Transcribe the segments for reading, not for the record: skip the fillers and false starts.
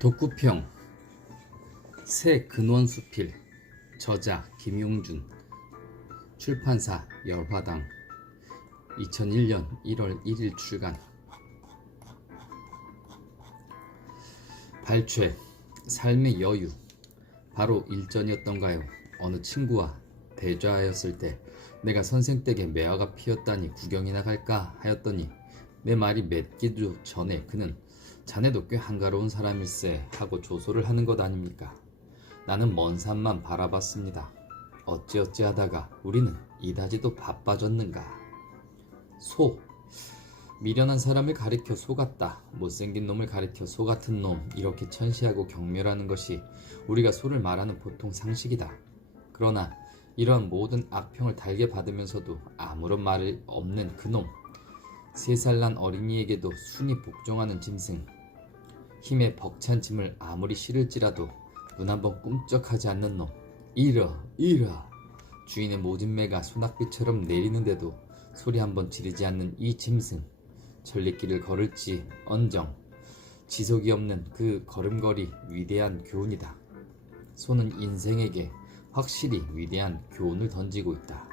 독후평 새 근원수필 저자 김용준 출판사 열화당 2001년 1월 1일 출간. 발췌 삶의 여유 바로 일전이었던가요. 어느 친구와 대좌하였을 때 내가 선생댁에 매화가 피었다니 구경이나 갈까 하였더니 내 말이 맺기도 전에 그는 자네도 꽤 한가로운 사람일세 하고 조소를 하는 것 아닙니까? 나는 먼 산만 바라봤습니다. 어찌어찌 하다가 우리는 이다지도 바빠졌는가. 소 미련한 사람을 가리켜 소 같다, 못생긴 놈을 가리켜 소 같은 놈, 이렇게 천시하고 경멸하는 것이 우리가 소를 말하는 보통 상식이다. 그러나 이러한 모든 악평을 달게 받으면서도 아무런 말이 없는 그놈, 3살 난 어린이에게도 순히 복종하는 짐승, 힘에 벅찬 짐을 아무리 실을지라도 눈 한번 꿈쩍하지 않는 놈, 이러 주인의 모진 매가 소낙비처럼 내리는데도 소리 한번 지르지 않는 이 짐승, 천리길을 걸을지 언정 지속이 없는 그 걸음걸이 위대한 교훈이다. 소는 인생에게 확실히 위대한 교훈을 던지고 있다.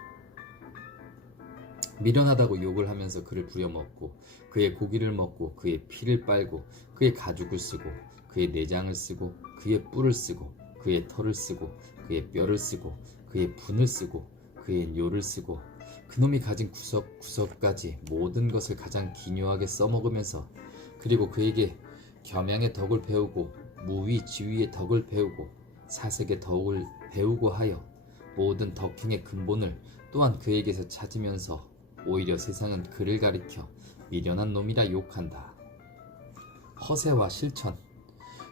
미련하다고 욕을 하면서 그를 부려먹고 그의 고기를 먹고 그의 피를 빨고 그의 가죽을 쓰고 그의 내장을 쓰고 그의 뿔을 쓰고 그의 털을 쓰고 그의 뼈를 쓰고 그의 분을 쓰고 그의 뇨를 쓰고 그놈이 가진 구석구석까지 모든 것을 가장 기묘하게 써먹으면서, 그리고 그에게 겸양의 덕을 배우고 무위 지위의 덕을 배우고 사색의 덕을 배우고 하여 모든 덕행의 근본을 또한 그에게서 찾으면서 오히려 세상은 그를 가리켜 미련한 놈이라 욕한다. 허세와 실천,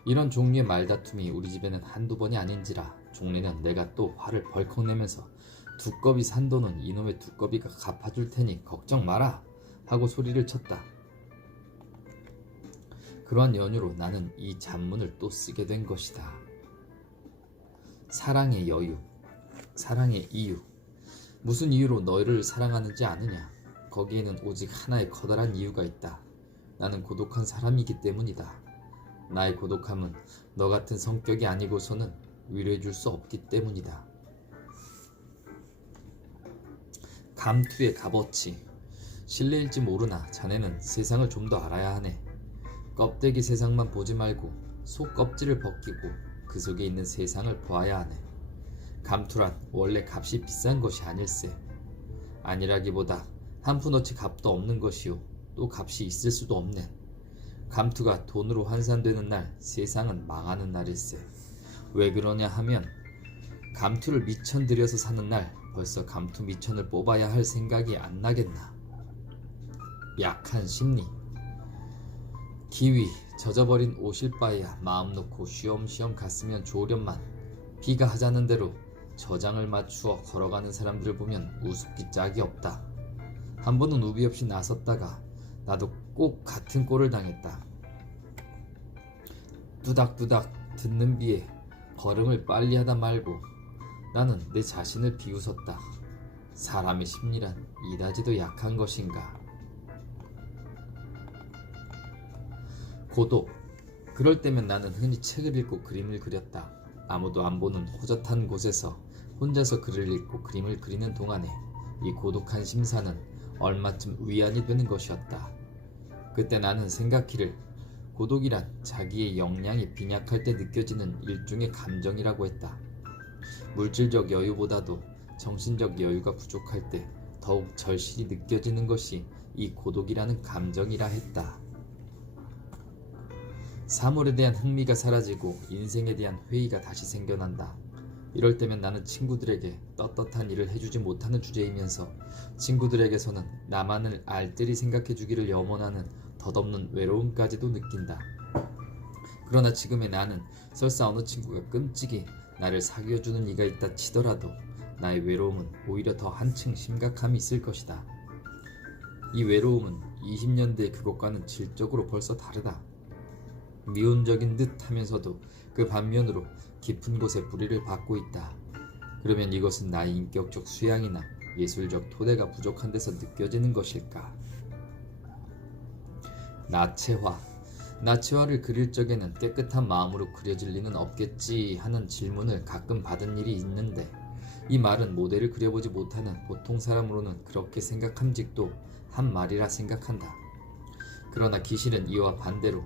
이런 종류의 말다툼이 우리 집에는 한두 번이 아닌지라 종래는 내가 또 화를 벌컥 내면서 두꺼비 산 돈은 이놈의 두꺼비가 갚아줄 테니 걱정 마라 하고 소리를 쳤다. 그러한 연유로 나는 이 잡문을 또 쓰게 된 것이다. 사랑의 여유, 사랑의 이유. 무슨 이유로 너희를 사랑하는지 아느냐? 거기에는 오직 하나의 커다란 이유가 있다. 나는 고독한 사람이기 때문이다. 나의 고독함은 너 같은 성격이 아니고서는 위로해줄 수 없기 때문이다. 감투의 값어치. 실례일지 모르나 자네는 세상을 좀 더 알아야 하네. 껍데기 세상만 보지 말고 속 껍질을 벗기고 그 속에 있는 세상을 보아야 하네. 감투란 원래 값이 비싼 것이 아닐세. 아니라기보다 한 푼어치 값도 없는 것이요, 또 값이 있을 수도 없네. 감투가 돈으로 환산되는 날 세상은 망하는 날일세. 왜 그러냐 하면 감투를 미천 들여서 사는 날 벌써 감투 미천을 뽑아야 할 생각이 안 나겠나. 약한 심리. 기위 젖어버린 옷일 바에야 마음 놓고 쉬엄쉬엄 갔으면 좋으련만 비가 하자는 대로 저장을 맞추어 걸어가는 사람들을 보면 우습기 짝이 없다. 한 번은 우비 없이 나섰다가 나도 꼭 같은 꼴을 당했다. 뚜닥뚜닥 듣는 비에 걸음을 빨리 하다 말고 나는 내 자신을 비웃었다. 사람의 심리란 이다지도 약한 것인가. 고독. 그럴 때면 나는 흔히 책을 읽고 그림을 그렸다. 아무도 안 보는 호젓한 곳에서 혼자서 글을 읽고 그림을 그리는 동안에 이 고독한 심사는 얼마쯤 위안이 되는 것이었다. 그때 나는 생각기를 고독이란 자기의 역량이 빈약할 때 느껴지는 일종의 감정이라고 했다. 물질적 여유보다도 정신적 여유가 부족할 때 더욱 절실히 느껴지는 것이 이 고독이라는 감정이라 했다. 사물에 대한 흥미가 사라지고 인생에 대한 회의가 다시 생겨난다. 이럴 때면 나는 친구들에게 떳떳한 일을 해주지 못하는 주제이면서 친구들에게서는 나만을 알뜰히 생각해주기를 염원하는 덧없는 외로움까지도 느낀다. 그러나 지금의 나는 설사 어느 친구가 끔찍이 나를 사귀어주는 이가 있다 치더라도 나의 외로움은 오히려 더 한층 심각함이 있을 것이다. 이 외로움은 20년대 그것과는 질적으로 벌써 다르다. 미온적인 듯 하면서도 그 반면으로 깊은 곳에 뿌리를 받고 있다. 그러면 이것은 나의 인격적 수양이나 예술적 토대가 부족한 데서 느껴지는 것일까? 나체화. 나치화를 그릴 적에는 깨끗한 마음으로 그려질 리는 없겠지 하는 질문을 가끔 받은 일이 있는데 이 말은 모델을 그려보지 못하는 보통 사람으로는 그렇게 생각함직도 한 말이라 생각한다. 그러나 기실은 이와 반대로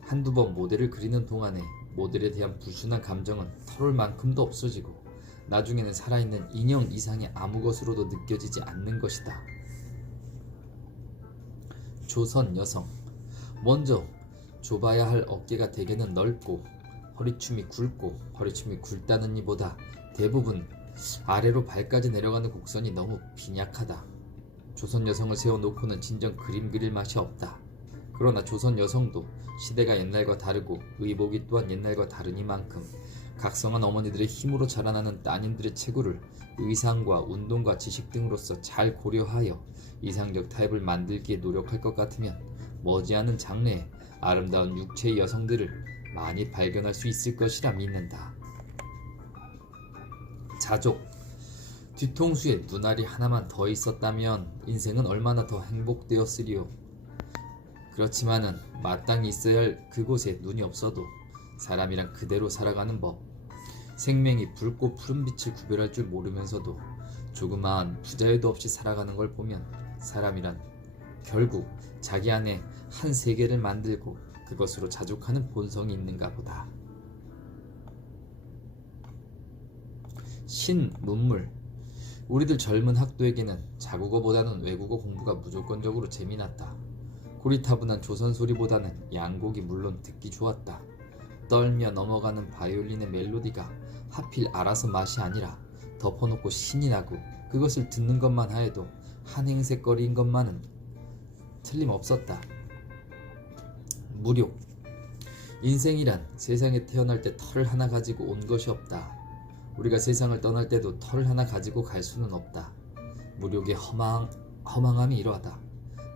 한두 번 모델을 그리는 동안에 모델에 대한 불순한 감정은 털을 만큼도 없어지고 나중에는 살아있는 인형 이상의 아무 것으로도 느껴지지 않는 것이다. 조선 여성. 먼저 좁아야 할 어깨가 대개는 넓고 허리춤이 굵고 허리춤이 굵다는 이보다 대부분 아래로 발까지 내려가는 곡선이 너무 빈약하다. 조선 여성을 세워놓고는 진정 그림 그릴 맛이 없다. 그러나 조선 여성도 시대가 옛날과 다르고 의복이 또한 옛날과 다르니만큼 각성한 어머니들의 힘으로 자라나는 따님들의 체구를 의상과 운동과 지식 등으로서 잘 고려하여 이상적 타입을 만들기에 노력할 것 같으면 머지않은 장래에 아름다운 육체의 여성들을 많이 발견할 수 있을 것이라 믿는다. 자족. 뒤통수에 눈알이 하나만 더 있었다면 인생은 얼마나 더 행복되었으리요. 그렇지만은 마땅히 있어야 할 그곳에 눈이 없어도 사람이란 그대로 살아가는 법. 생명이 붉고 푸른 빛을 구별할 줄 모르면서도 조그마한 부자유도 없이 살아가는 걸 보면 사람이란 결국 자기 안에 한 세계를 만들고 그것으로 자족하는 본성이 있는가 보다. 신문물. 우리들 젊은 학도에게는 자국어보다는 외국어 공부가 무조건적으로 재미났다. 고리타분한 조선 소리보다는 양곡이 물론 듣기 좋았다. 떨며 넘어가는 바이올린의 멜로디가 하필 알아서 맛이 아니라 덮어놓고 신이 나고 그것을 듣는 것만 하여도 한행색거리인 것만은 틀림없었다. 무력. 인생이란 세상에 태어날 때 털 하나 가지고 온 것이 없다. 우리가 세상을 떠날 때도 털 하나 가지고 갈 수는 없다. 무력의 허망함이 이러하다.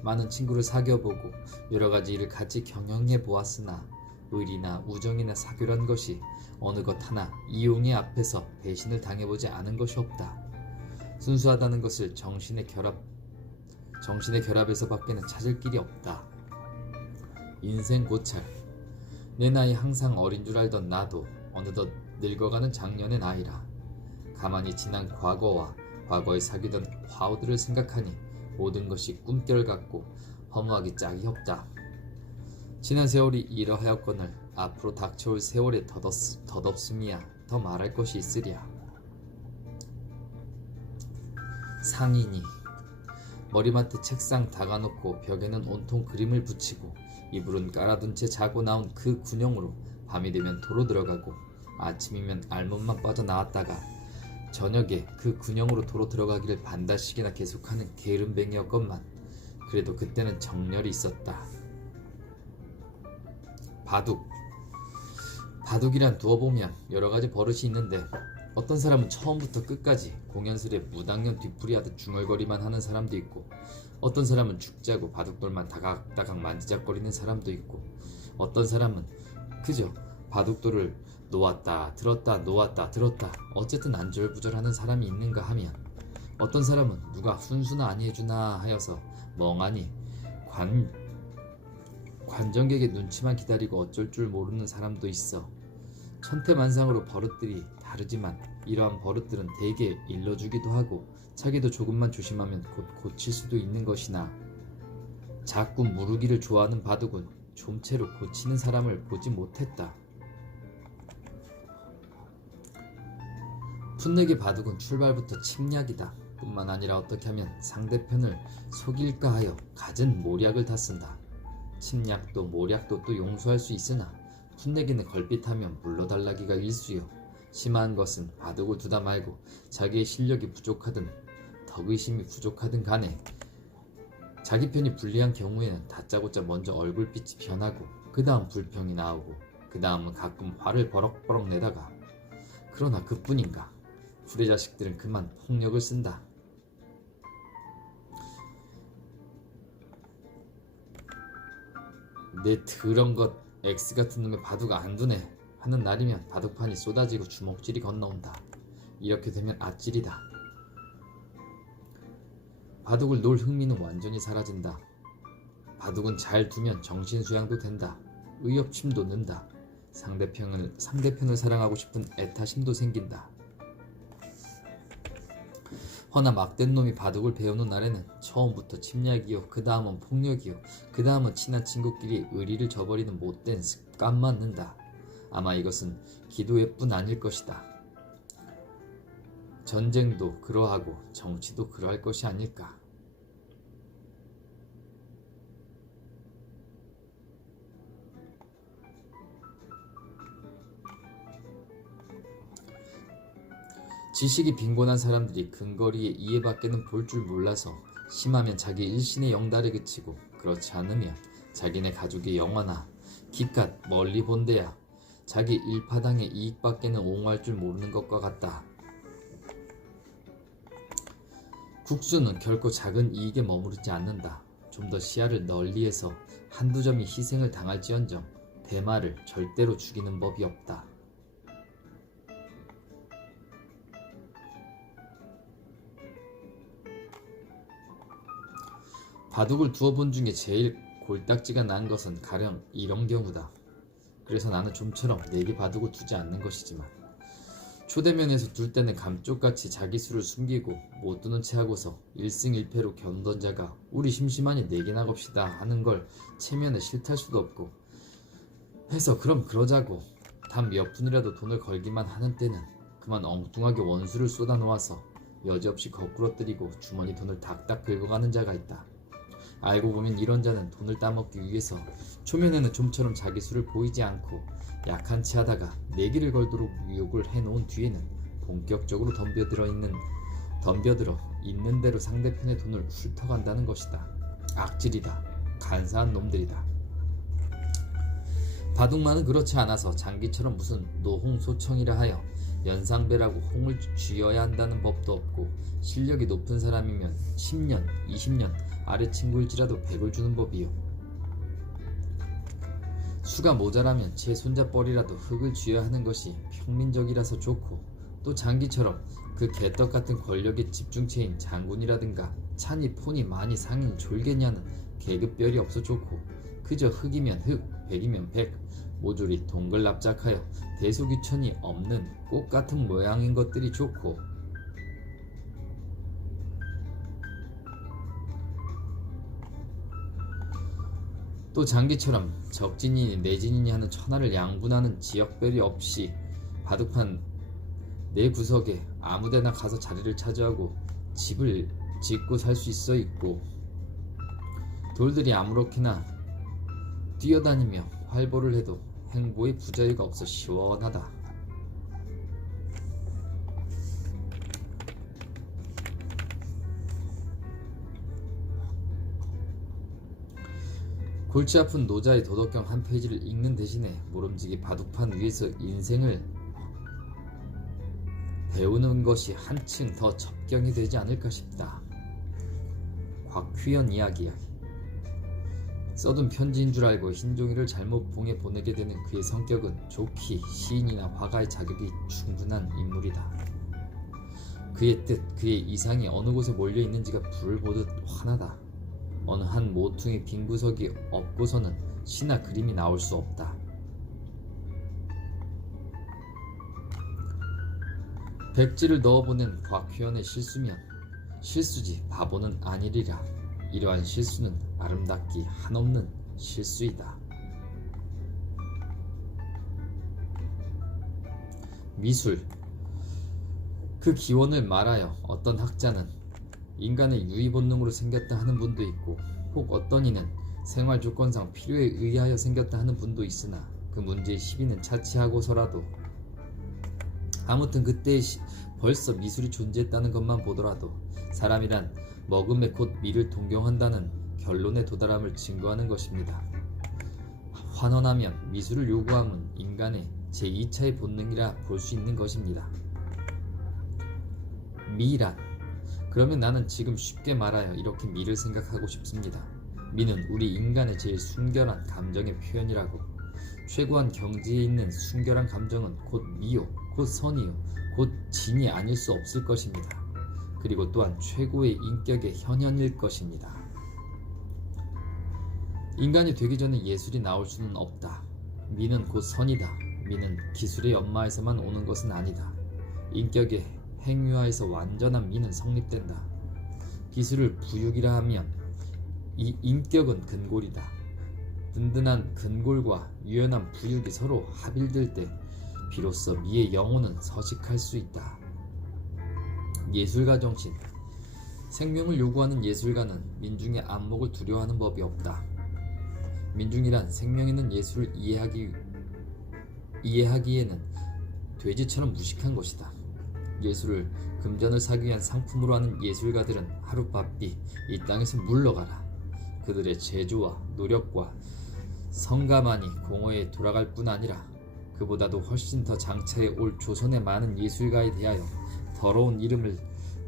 많은 친구를 사귀어보고 여러가지 일을 같이 경영해 보았으나 의리나 우정이나 사교란 것이 어느 것 하나 이용의 앞에서 배신을 당해보지 않은 것이 없다. 순수하다는 것을 정신의 결합에서 밖에는 찾을 길이 없다. 인생 고찰. 내 나이 항상 어린 줄 알던 나도 어느덧 늙어가는 장년의 나이라. 가만히 지난 과거와 과거에 사귀던 화우들을 생각하니 모든 것이 꿈결 같고 허무하기 짝이 없다. 지난 세월이 이러하였거늘 앞으로 닥쳐올 세월의 덧없음이야 더 말할 것이 있으랴. 상인이. 머리맡에 책상 다가놓고 벽에는 온통 그림을 붙이고 이불은 깔아둔 채 자고 나온 그 군형으로 밤이 되면 도로 들어가고 아침이면 알몸만 빠져나왔다가 저녁에 그 군형으로 도로 들어가기를 반달씩이나 계속하는 게으름뱅이였건만 그래도 그때는 정열이 있었다. 바둑. 바둑이란 두어보면 여러가지 버릇이 있는데 어떤 사람은 처음부터 끝까지 공연스레 무당년 뒤풀이하듯 중얼거리만 하는 사람도 있고 어떤 사람은 죽자고 바둑돌만 다각다각 만지작거리는 사람도 있고 어떤 사람은 그저 바둑돌을 놓았다 들었다 놓았다 들었다 어쨌든 안절부절하는 사람이 있는가 하면 어떤 사람은 누가 훈수나 안 해주나 하여서 멍하니 관정객의 눈치만 기다리고 어쩔 줄 모르는 사람도 있어. 천태만상으로 버릇들이 다르지만 이러한 버릇들은 대개 일러주기도 하고 자기도 조금만 조심하면 곧 고칠 수도 있는 것이나 자꾸 무르기를 좋아하는 바둑은 좀채로 고치는 사람을 보지 못했다. 풋내기 바둑은 출발부터 침략이다. 뿐만 아니라 어떻게 하면 상대편을 속일까 하여 갖은 모략을 다 쓴다. 침략도 모략도 또 용서할 수 있으나 풋내기는 걸핏하면 물러달라기가 일쑤요. 심한 것은 바둑을 두다 말고 자기의 실력이 부족하든 덕의심이 부족하든 간에 자기 편이 불리한 경우에는 다짜고짜 먼저 얼굴빛이 변하고 그 다음 불평이 나오고 그 다음은 가끔 화를 버럭버럭 내다가 그러나 그뿐인가 불의 자식들은 그만 폭력을 쓴다. 내 더러운 것 X같은 놈의 바둑 안 두네 하는 날이면 바둑판이 쏟아지고 주먹질이 건너온다. 이렇게 되면 아찔이다. 바둑을 놀 흥미는 완전히 사라진다. 바둑은 잘 두면 정신수양도 된다. 의협심도 는다. 상대편을 사랑하고 싶은 애타심도 생긴다. 허나 막된 놈이 바둑을 배우는 날에는 처음부터 침략이요, 그 다음은 폭력이요, 그 다음은 친한 친구끼리 의리를 저버리는 못된 습관만 는다. 아마 이것은 기도의 뿐 아닐 것이다. 전쟁도 그러하고 정치도 그러할 것이 아닐까. 지식이 빈곤한 사람들이 근거리에 이해밖에는 볼 줄 몰라서 심하면 자기 일신의 영달에 그치고 그렇지 않으면 자기네 가족의 영화나 기껏 멀리 본데야 자기 일파당의 이익밖에는 옹호할 줄 모르는 것과 같다. 국수는 결코 작은 이익에 머무르지 않는다. 좀 더 시야를 널리해서 한두 점이 희생을 당할지언정 대마를 절대로 죽이는 법이 없다. 바둑을 두어 본 중에 제일 골딱지가 난 것은 가령 이런 경우다. 그래서 나는 좀처럼 내기 바둑을 두지 않는 것이지만 초대면에서 둘 때는 감쪽같이 자기 수를 숨기고 못 두는 채 하고서 1승 1패로 견던 자가 우리 심심하니 내기나 겁시다 하는 걸 체면에 싫다할 수도 없고 해서 그럼 그러자고 단 몇 푼이라도 돈을 걸기만 하는 때는 그만 엉뚱하게 원수를 쏟아 놓아서 여지없이 거꾸러뜨리고 주머니 돈을 닥닥 긁어가는 자가 있다. 알고 보면 이런 자는 돈을 따먹기 위해서 초면에는 좀처럼 자기 수를 보이지 않고 약한 채 하다가 내기를 걸도록 유혹을 해놓은 뒤에는 본격적으로 덤벼들어 있는 대로 상대편의 돈을 훑어간다는 것이다. 악질이다. 간사한 놈들이다. 바둑만은 그렇지 않아서 장기처럼 무슨 노홍소청이라 하여 연상배라고 홍을 쥐어야 한다는 법도 없고 실력이 높은 사람이면 10년, 20년 아래 친구일지라도 100을 주는 법이요. 수가 모자라면 제 손자뻘이라도 흙을 쥐어야 하는 것이 평민적이라서 좋고 또 장기처럼 그 개떡같은 권력의 집중체인 장군이라든가 찬이 폰이 많이 상인 졸겠냐는 계급별이 없어 좋고 그저 흙이면 흙, 백이면 백 모조리 동글납작하여 대소귀천이 없는 꽃같은 모양인 것들이 좋고 또 장기처럼 적진이니 내진이니 하는 천하를 양분하는 지역별이 없이 바둑판 내 구석에 아무데나 가서 자리를 차지하고 집을 짓고 살 수 있어 있고 돌들이 아무렇게나 뛰어다니며 활보를 해도 행보에 부자유가 없어 시원하다. 골치 아픈 노자의 도덕경 한 페이지를 읽는 대신에 모름지기 바둑판 위에서 인생을 배우는 것이 한층 더 접경이 되지 않을까 싶다. 곽휘연 이야기야. 써둔 편지인 줄 알고 흰종이를 잘못 봉해 보내게 되는 그의 성격은 좋기 시인이나 화가의 자격이 충분한 인물이다. 그의 뜻, 그의 이상이 어느 곳에 몰려 있는지가 불을 보듯 환하다. 어느 한 모퉁이 빈 구석이 없고서는 시나 그림이 나올 수 없다. 백지를 넣어보낸 곽휘연의 실수면 실수지 바보는 아니리라. 이러한 실수는 아름답기 한없는 실수이다. 미술 그 기원을 말하여 어떤 학자는 인간의 유의본능으로 생겼다 하는 분도 있고 혹 어떤 이는 생활조건상 필요에 의하여 생겼다 하는 분도 있으나 그 문제의 시비는 차치하고서라도 아무튼 그때의 벌써 미술이 존재했다는 것만 보더라도 사람이란 먹음에 곧 미를 동경한다는 결론에 도달함을 증거하는 것입니다. 환원하면 미술을 요구함은 인간의 제2차의 본능이라 볼 수 있는 것입니다. 미란 그러면 나는 지금 쉽게 말하여 이렇게 미를 생각하고 싶습니다. 미는 우리 인간의 제일 순결한 감정의 표현이라고. 최고한 경지에 있는 순결한 감정은 곧 미요, 곧 선이요, 곧 진이 아닐 수 없을 것입니다. 그리고 또한 최고의 인격의 현현일 것입니다. 인간이 되기 전에 예술이 나올 수는 없다. 미는 곧 선이다. 미는 기술의 연마에서만 오는 것은 아니다. 인격의 행위화에서 완전한 미는 성립된다. 기술을 부육이라 하면 이 인격은 근골이다. 든든한 근골과 유연한 부육이 서로 합일될 때 비로소 미의 영혼은 서식할 수 있다. 예술가 정신. 생명을 요구하는 예술가는 민중의 안목을 두려워하는 법이 없다. 민중이란 생명 있는 예술을 이해하기에는 돼지처럼 무식한 것이다. 예술을 금전을 사기 위한 상품으로 하는 예술가들은 하룻바삐 이 땅에서 물러가라. 그들의 제조와 노력과 성가만이 공허에 돌아갈 뿐 아니라 그보다도 훨씬 더 장차에 올 조선의 많은 예술가에 대하여 더러운 이름을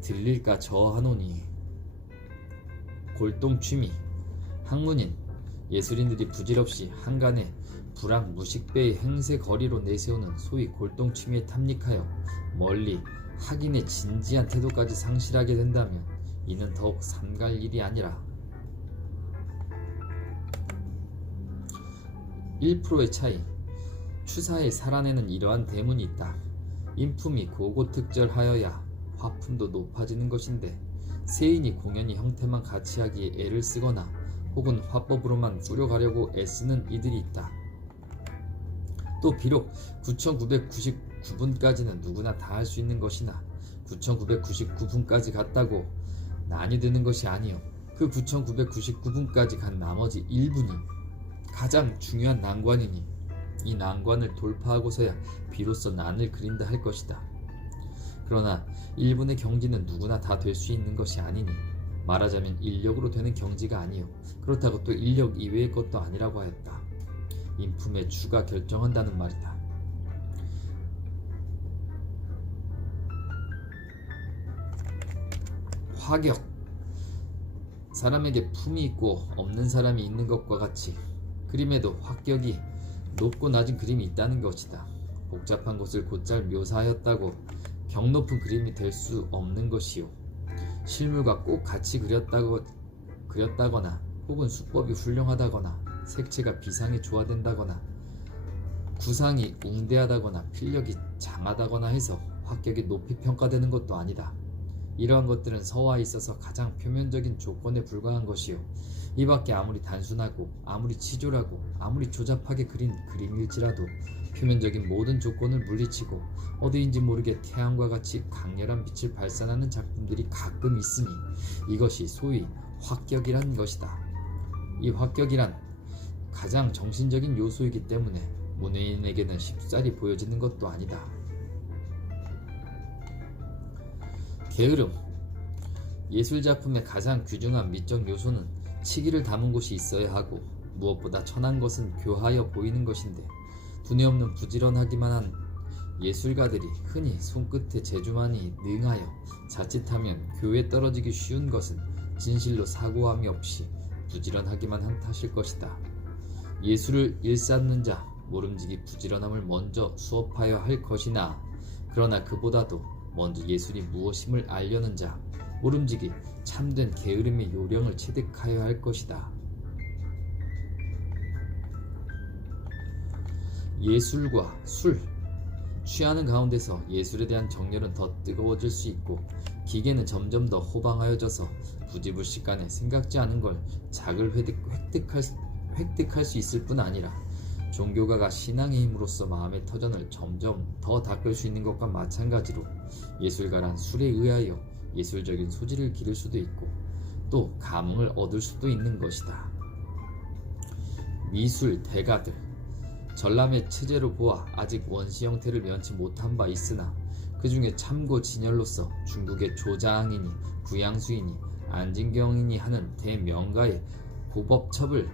들릴까 저하노니. 골동취미. 학문인 예술인들이 부질없이 한간에 불황무식배의 행세 거리로 내세우는 소위 골동취미에 탐닉하여 멀리 학인의 진지한 태도까지 상실하게 된다면 이는 더욱 삼갈 일이 아니라 1%의 차이. 추사에 살아내는 이러한 대문이 있다. 인품이 고고특절하여야 화품도 높아지는 것인데 세인이 공연히 형태만 같이 하기에 애를 쓰거나 혹은 화법으로만 꾸려가려고 애쓰는 이들이 있다. 또 비록 9999분까지는 누구나 다 할 수 있는 것이나 9999분까지 갔다고 난이 드는 것이 아니요, 그 9999분까지 간 나머지 1분이 가장 중요한 난관이니 이 난관을 돌파하고서야 비로소 난을 그린다 할 것이다. 그러나 1분의 경지는 누구나 다 될 수 있는 것이 아니니 말하자면 인력으로 되는 경지가 아니요, 그렇다고 또 인력 이외의 것도 아니라고 하였다. 인품의 주가 결정한다는 말이다. 화격. 사람에게 품이 있고 없는 사람이 있는 것과 같이 그림에도 화격이 높고 낮은 그림이 있다는 것이다. 복잡한 것을 곧잘 묘사하였다고 격높은 그림이 될 수 없는 것이요, 실물과 꼭 같이 그렸다거나 혹은 수법이 훌륭하다거나 색채가 비상이 조화된다거나 구상이 웅대하다거나 필력이 장하다거나 해서 화격이 높이 평가되는 것도 아니다. 이러한 것들은 서화에 있어서 가장 표면적인 조건에 불과한 것이요, 이 밖에 아무리 단순하고 아무리 치졸하고 아무리 조잡하게 그린 그림일지라도 표면적인 모든 조건을 물리치고 어디인지 모르게 태양과 같이 강렬한 빛을 발산하는 작품들이 가끔 있으니 이것이 소위 화격이란 것이다. 이 화격이란 가장 정신적인 요소이기 때문에 문외인에게는 쉽사리 보여지는 것도 아니다. 게으름. 예술작품의 가장 귀중한 미적 요소는 치기를 담은 곳이 있어야 하고 무엇보다 천한 것은 교하여 보이는 것인데 두뇌없는 부지런하기만 한 예술가들이 흔히 손끝에 재주만이 능하여 자칫하면 교에 떨어지기 쉬운 것은 진실로 사고함이 없이 부지런하기만 한 탓일 것이다. 예술을 일삼는 자 모름지기 부지런함을 먼저 수업하여 할 것이나 그러나 그보다도 먼저 예술이 무엇임을 알려는 자 모름지기 참된 게으름의 요령을 체득하여야 할 것이다. 예술과 술. 취하는 가운데서 예술에 대한 정열은 더 뜨거워질 수 있고 기계는 점점 더 호방하여져서 부지불식간에 생각지 않은 걸 작을 획득할 수 있을 뿐 아니라 종교가가 신앙의 힘으로써 마음의 터전을 점점 더 닦을 수 있는 것과 마찬가지로 예술가란 술에 의하여 예술적인 소질을 기를 수도 있고 또 감흥을 얻을 수도 있는 것이다. 미술 대가들. 전람의 체제로 보아 아직 원시 형태를 면치 못한 바 있으나 그 중에 참고 진열로서 중국의 조장이니 구양수이니 안진경이니 하는 대명가의 고법첩의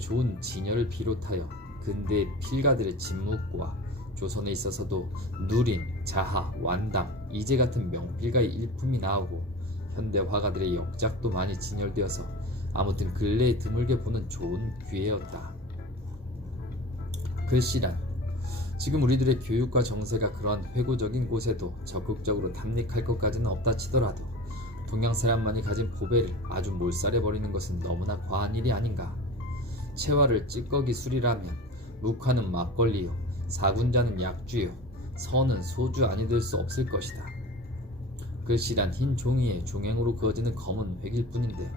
좋은 진열을 비롯하여 근대의 필가들의 진묵과 조선에 있어서도 누린, 자하, 완담, 이제 같은 명필가의 일품이 나오고 현대 화가들의 역작도 많이 진열되어서 아무튼 근래에 드물게 보는 좋은 기회였다. 글씨란 지금 우리들의 교육과 정세가 그런 회고적인 곳에도 적극적으로 탐닉할 것까지는 없다 치더라도 동양 사람만이 가진 보배를 아주 몰살해버리는 것은 너무나 과한 일이 아닌가. 채화를 찌꺼기 술이라면 묵화는 막걸리요, 사군자는 약주요, 선은 소주 아니 될 수 없을 것이다. 글씨란 흰 종이에 종행으로 그어지는 검은 획일 뿐인데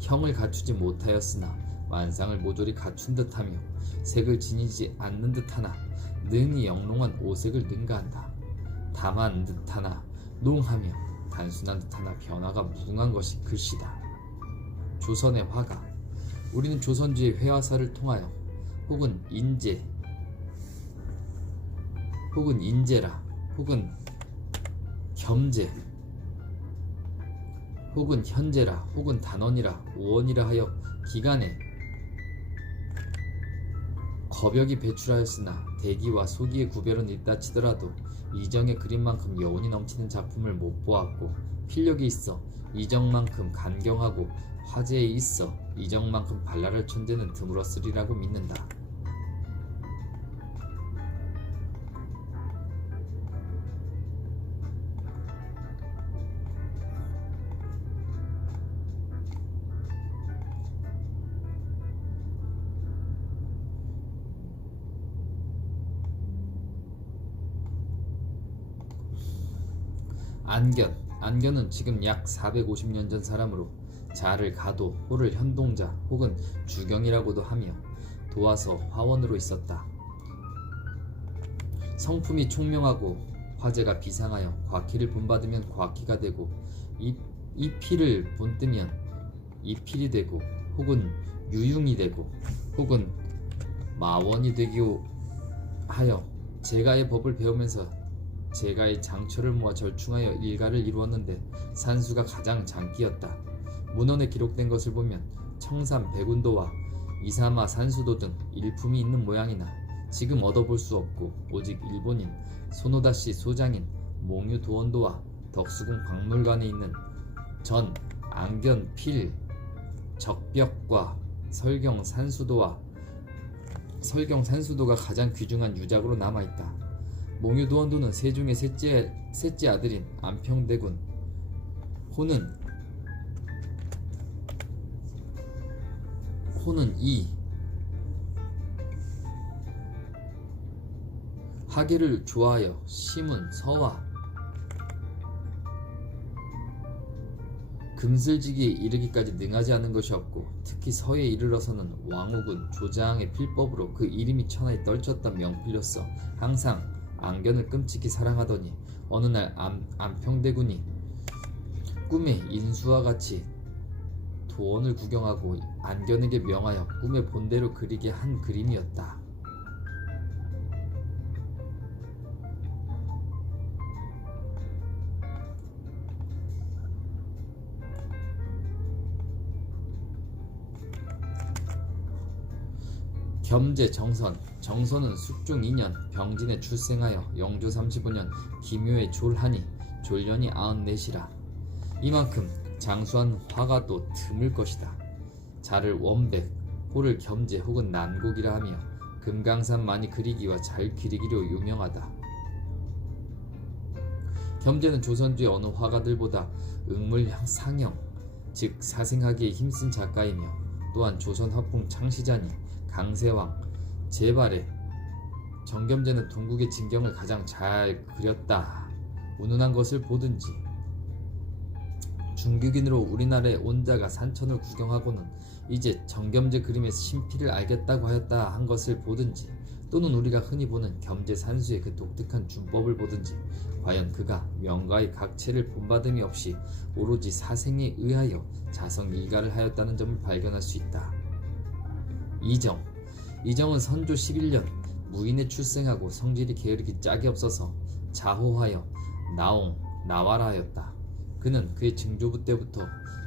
형을 갖추지 못하였으나 완상을 모조리 갖춘 듯하며 색을 지니지 않는 듯하나 능히 영롱한 오색을 능가한다. 담한 듯하나 농하며 단순한 듯하나 변화가 무궁한 것이 글씨다. 조선의 화가. 우리는 조선주의 회화사를 통하여 혹은 인재라 혹은 겸재 혹은 현재라 혹은 단원이라 오원이라 하여 기간에 거벽이 배출하였으나 대기와 소기의 구별은 있다 치더라도 이정의 그림만큼 여운이 넘치는 작품을 못 보았고, 필력이 있어 이정만큼 간경하고 화제에 있어 이정만큼 발랄할 천재는 드물었으리라고 믿는다. 안견은 지금 약 450년 전 사람으로 자를 가도, 호를 현동자 혹은 주경이라고도 하며 도와서 화원으로 있었다. 성품이 총명하고 화제가 비상하여 과기를 본받으면 과기가 되고 이필을 본뜨면 이필이 되고 혹은 유융이 되고 혹은 마원이 되기도 하여 제가의 법을 배우면서 제가의 장처를 모아 절충하여 일가를 이루었는데 산수가 가장 장기였다. 문헌에 기록된 것을 보면 청산 백운도와 이사마 산수도 등 일품이 있는 모양이나 지금 얻어볼 수 없고 오직 일본인 소노다시 소장인 몽유 도원도와 덕수궁 박물관에 있는 전 안견 필 적벽과 설경 산수도가 가장 귀중한 유작으로 남아있다. 몽유도원도는 세종의 셋째 아들인 안평대군 호는 이 하계를 좋아하여 심은 서와 금슬지기에 이르기까지 능하지 않은 것이 없고, 특히 서에 이르러서는 왕후군 조장의 필법으로 그 이름이 천하에 떨쳤던 명필로서 항상 안견을 끔찍이 사랑하더니 어느 날 안평대군이 꿈에 인수와 같이 도원을 구경하고 안견에게 명하여 꿈에 본대로 그리게 한 그림이었다. 겸재 정선은 숙중 2년 병진에 출생하여 영조 35년 기묘에 졸하니 졸년이 94이라. 이만큼 장수한 화가 또 드물 것이다. 자를 원백, 호를 겸재 혹은 난곡이라 하며 금강산 많이 그리기와 잘 그리기로 유명하다. 겸재는 조선주의 어느 화가들보다 응물 상형, 즉 사생하기에 힘쓴 작가이며 또한 조선 화풍 창시자니 강세왕, 제발에 정겸제는 동국의 진경을 가장 잘 그렸다. 운운한 것을 보든지 중국인으로 우리나라에 온 자가 산천을 구경하고는 이제 정겸제 그림의 신피를 알겠다고 하였다 한 것을 보든지, 또는 우리가 흔히 보는 겸제 산수의 그 독특한 준법을 보든지 과연 그가 명가의 각체를 본받음이 없이 오로지 사생에 의하여 자성 일가를 하였다는 점을 발견할 수 있다. 이정은 선조 11년 무인에 출생하고 성질이 게으르기 짝이 없어서 자호하여 나와라 하였다. 그는 그의 증조부 때부터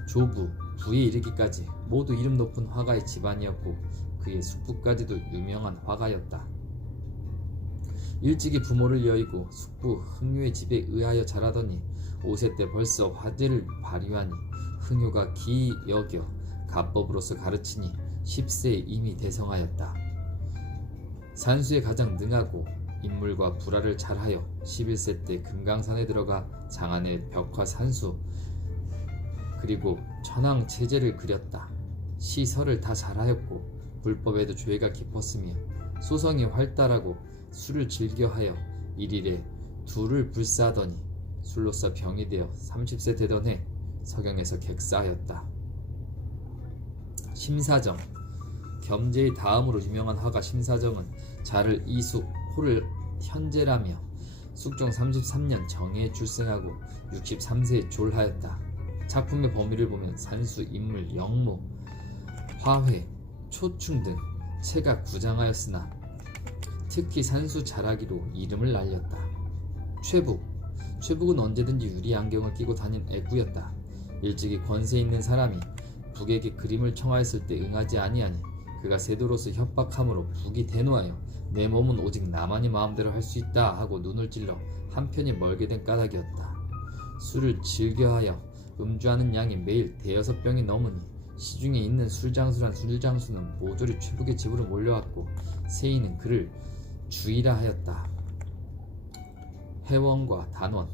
조부, 부에 이르기까지 모두 이름 높은 화가의 집안이었고 그의 숙부까지도 유명한 화가였다. 일찍이 부모를 여의고 숙부 흥유의 집에 의하여 자라더니 5세 때 벌써 화제를 발휘하니 흥유가 기 여겨 가법으로서 가르치니 10세에 이미 대성하였다. 산수에 가장 능하고 인물과 불화를 잘하여 11세 때 금강산에 들어가 장안의 벽화 산수 그리고 천황 체제를 그렸다. 시설을 다 잘하였고 불법에도 죄가 깊었으며 소성이 활달하고 술을 즐겨하여 일일에 둘을 불사하더니 술로써 병이 되어 30세 되던 해 서경에서 객사하였다. 심사정. 겸제의 다음으로 유명한 화가 심사정은 자를 이숙, 호를 현제라며 숙종 33년 정해에 출생하고 63세에 졸하였다. 작품의 범위를 보면 산수, 인물, 영모, 화훼, 초충 등 체가 구장하였으나 특히 산수 자라기로 이름을 날렸다. 최북은 언제든지 유리 안경을 끼고 다닌 애구였다. 일찍이 권세 있는 사람이 북에게 그림을 청하였을 때 응하지 아니하니 그가 세도로서 협박함으로 북이 대노하여 내 몸은 오직 나만이 마음대로 할 수 있다 하고 눈을 찔러 한편이 멀게 된 까닭이었다. 술을 즐겨하여 음주하는 양이 매일 대여섯 병이 넘으니 시중에 있는 술장수란 술장수는 모조리 최북의 집으로 몰려왔고 세인은 그를 주의라 하였다. 해원과 단원.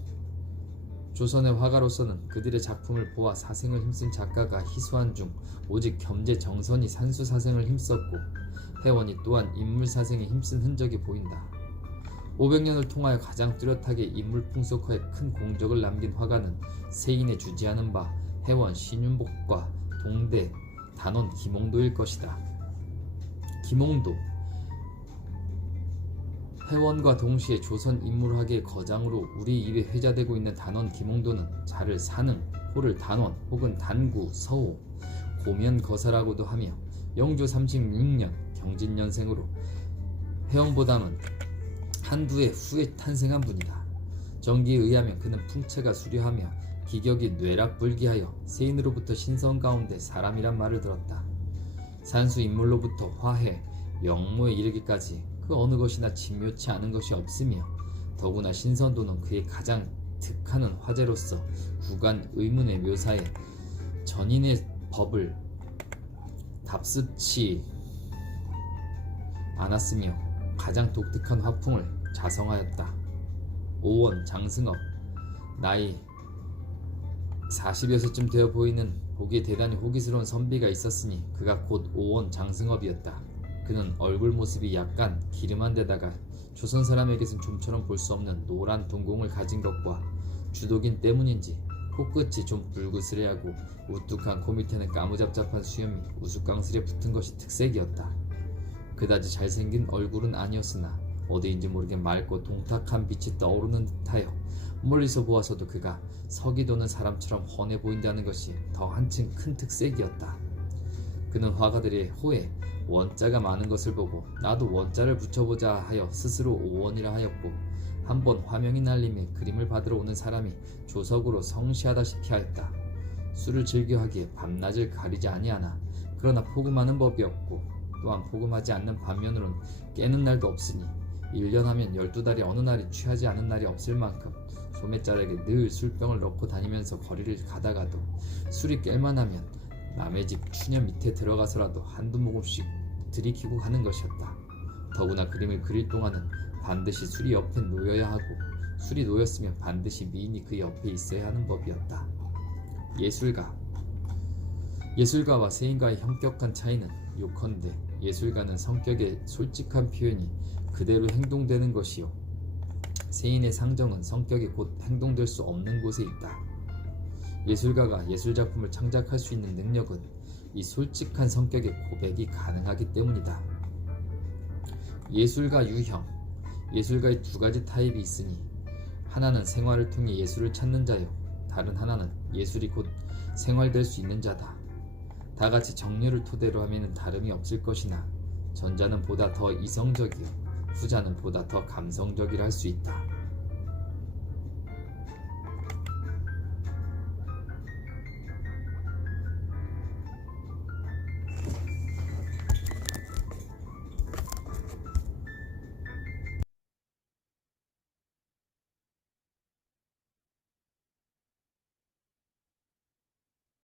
조선의 화가로서는 그들의 작품을 보아 사생을 힘쓴 작가가 희소한 중 오직 겸재 정선이 산수 사생을 힘썼고 해원이 또한 인물 사생에 힘쓴 흔적이 보인다. 500년을 통하여 가장 뚜렷하게 인물 풍속화에 큰 공적을 남긴 화가는 세인의 주지하는 바 해원 신윤복과 동대 단원 김홍도일 것이다. 김홍도. 해원과 동시에 조선 인물학의 거장으로 우리 입에 회자되고 있는 단원 김홍도는 자를 산흥, 호를 단원 혹은 단구, 서호, 고면거사라고도 하며 영조 36년 경진년생으로 해원보다는 한두 해 후에 탄생한 분이다. 정기에 의하면 그는 풍채가 수려하며 기격이 뇌락불기하여 세인으로부터 신성 가운데 사람이란 말을 들었다. 산수 인물로부터 화해, 영모에 이르기까지 그 어느 것이나 진묘치 않은 것이 없으며 더구나 신선도는 그의 가장 득하는 화제로서 구간 의문의 묘사에 전인의 법을 답습치 않았으며 가장 독특한 화풍을 자성하였다. 오원 장승업. 나이 40여세쯤 되어 보이는 보기에 대단히 호기스러운 선비가 있었으니 그가 곧 오원 장승업이었다. 그는 얼굴 모습이 약간 기름한 데다가 조선 사람에게선 좀처럼 볼 수 없는 노란 동공을 가진 것과 주독인 때문인지 코끝이 좀 붉으스레하고 우뚝한 코 밑에는 까무잡잡한 수염이 우스꽝스레 붙은 것이 특색이었다. 그다지 잘생긴 얼굴은 아니었으나 어디인지 모르게 맑고 동탁한 빛이 떠오르는 듯하여 멀리서 보아서도 그가 석이 도는 사람처럼 훤해 보인다는 것이 더 한층 큰 특색이었다. 그는 화가들의 호에 원자가 많은 것을 보고 나도 원자를 붙여보자 하여 스스로 오원이라 하였고 한번 화명이 날림에 그림을 받으러 오는 사람이 조석으로 성시하다시피 하였다. 술을 즐겨하기에 밤낮을 가리지 아니하나 그러나 포금하는 법이 없고 또한 포금하지 않는 반면으로는 깨는 날도 없으니 1년 하면 12달에 어느 날이 취하지 않은 날이 없을 만큼 소매자락에 늘 술병을 넣고 다니면서 거리를 가다가도 술이 깰만하면 남의 집 추녀 밑에 들어가서라도 한두 모금씩 들이키고 가는 것이었다. 더구나 그림을 그릴 동안은 반드시 술이 옆에 놓여야 하고 술이 놓였으면 반드시 미인이 그 옆에 있어야 하는 법이었다. 예술가와 세인가의 현격한 차이는 요컨대 예술가는 성격의 솔직한 표현이 그대로 행동되는 것이요 세인의 상정은 성격이 곧 행동될 수 없는 곳에 있다. 예술가가 예술작품을 창작할 수 있는 능력은 이 솔직한 성격의 고백이 가능하기 때문이다. 예술가 유형. 예술가의 두 가지 타입이 있으니 하나는 생활을 통해 예술을 찾는 자요 다른 하나는 예술이 곧 생활될 수 있는 자다. 다같이 정료를 토대로 하면 다름이 없을 것이나 전자는 보다 더 이성적이요 후자는 보다 더 감성적이라 할 수 있다.